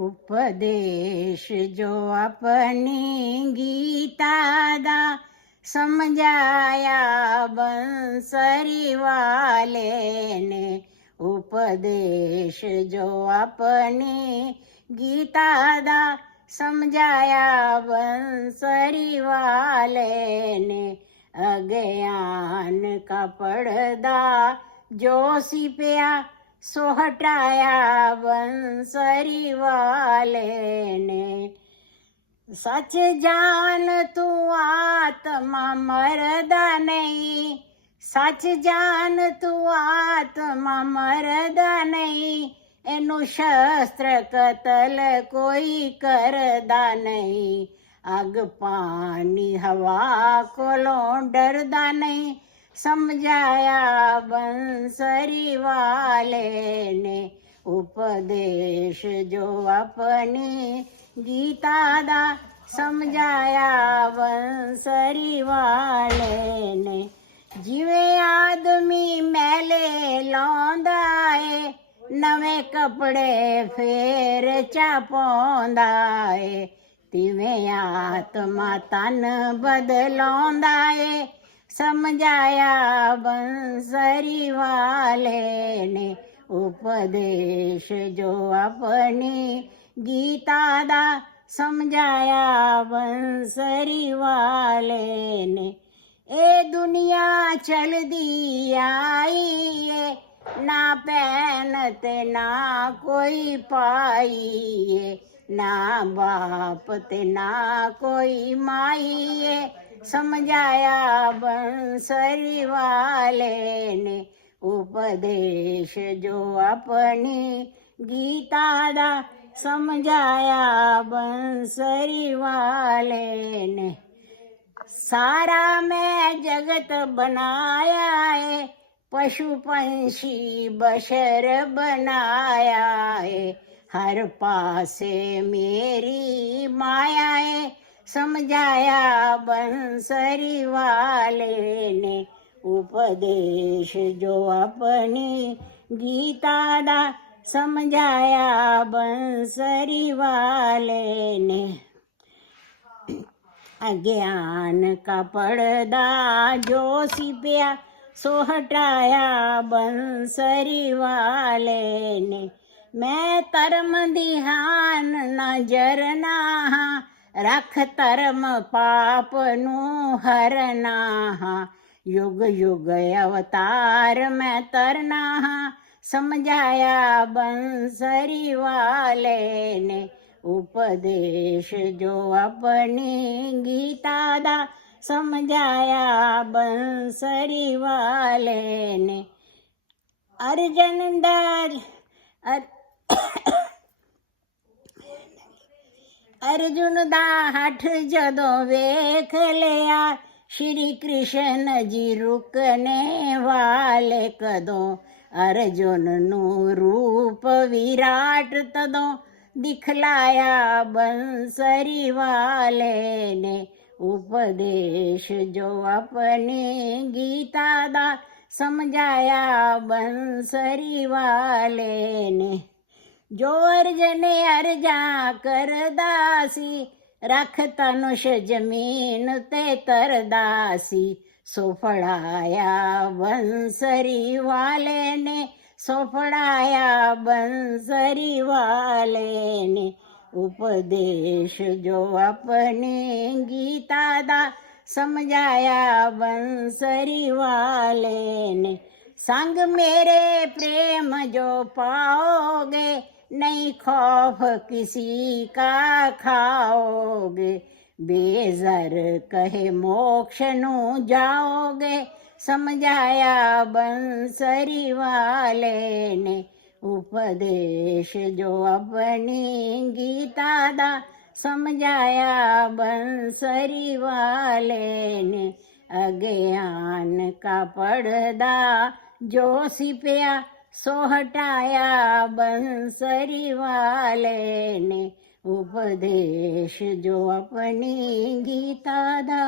उपदेश जो अपनी गीता दा समझाया बंसरी वाले ने। उपदेश जो अपनी गीता दा समझाया बंसरी वाले ने। अज्ञान का पर्दा जो सिपया सो हटाया बंसरी वाले ने। सच जान तू आत्मा मरदा नहीं, सच जान तू आत्मा मरदा नहीं। एनु शस्त्र कतल कोई करदा नहीं। अग पानी हवा कोलों डरदा नहीं। समझाया बंसरी वाले ने। उपदेश जो अपनी गीता दा समझाया बंसरी वाले ने। जिवे आदमी मैले लौंदा है, नवे कपड़े फेर चा पौंदा है। तिवें आत्मा तन बदलौंदा है। समझाया बंसरी वाले ने। उपदेश जो अपनी गीता दा समझाया बंसरी वाले ने। ए दुनिया चलदी आई है, ना पैन ते ना कोई पाई है। ना बाप ते ना कोई माई है। समझाया बंसरी वाले ने। उपदेश जो अपनी गीता दा समझाया बंसरी वाले ने। सारा मैं जगत बनाया है, पशु पंछी बशर बनाया है। हर पासे मेरी माया है। समझाया बंसरी वाले ने। उपदेश जो अपनी गीता दा समझाया बंसरी वाले ने। अज्ञान का पर्दा जो सिपया सो हटाया बंसरी वाले ने। मैं धर्म ध्यान नजर ना हाँ, रख धर्म पाप नू हरना हाँ। युग युग अवतार मैं तरना हाँ। समझाया बंसरी वाले ने। उपदेश जो अपनी गीता दा समझाया बंसरी वाले ने। अर्जन अर्जुन दा हठ जदों वेख लिया, श्री कृष्ण जी रुकने वाले कदों। अर्जुन नू रूप विराट तदों दिखलाया बंसरी वाले ने। उपदेश जो अपनी गीता दा समझाया बंसरी वाले ने। जो अर्जने अर्जा कर दासी, रख तनुष जमीन ते तरदासी। सो फड़ाया बंसरी वाले ने। सो फड़ाया बंसरी वाले ने। उपदेश जो अपनी गीता दा समझाया बंसरी वाले ने। संग मेरे प्रेम जो पाओगे, नहीं खौफ किसी का खाओगे। बेजर कहे मोक्ष नू जाओगे। समझाया बंसरी वाले ने। उपदेश जो अपनी गीता दा समझाया बंसरी वाले ने। अज्ञान का पर्दा जो सिपया सो हटाया बंसरी वाले ने। उपदेश जो अपनी गीता दा।